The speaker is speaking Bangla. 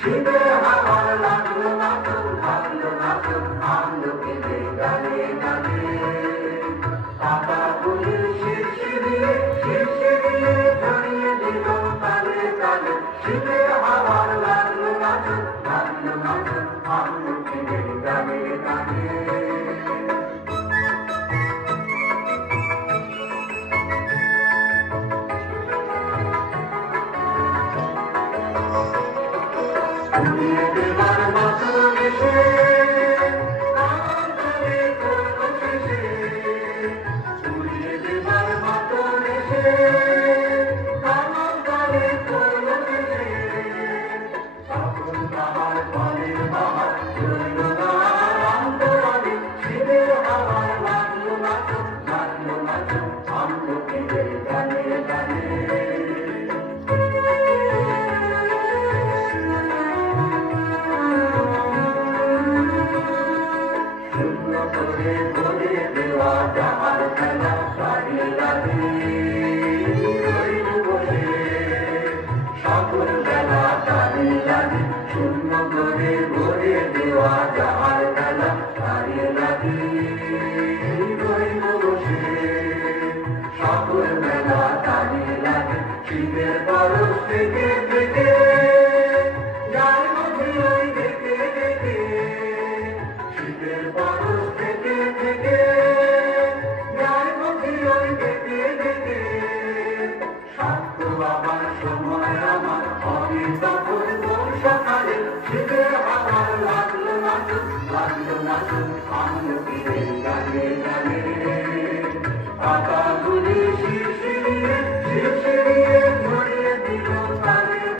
শীতের হাওয়ার লাগলো নাচন, লাগলো নাচন আমলকিদের গানে গানে। পাতাগুলির শিরশিরিয়ে শিরশিরিয়ে ছড়িয়ে দিল তালে তালে। শীতের হাওয়ার লাগলো নাচন, লাগলো নাচন আমলকিদের গানে গানে। উড়িয়ে দেবার বাঁচন এসে আমার গানে করল শেষে। উড়িয়ে দেবার বাঁচন এসে আমার গানে করল শেষে। তখন তাহার পানের বাহার রইল না আর অন্তরালে। শীতের হাওয়ার লাগলো নাচন, লাগলো নাচন আমলকিদের গানে গানে। শূন্য করে ভরে দেওয়া যাহার খেলা কাজে লাগে রইল বসে সকল বেলা কাজে লাগে। শূন্য করে ভরে দেওয়া যাহার খেলা কাজে লাগে রইল বসে সকল বেলা কাজে লাগে। শীতের বরফ থেকে থেকে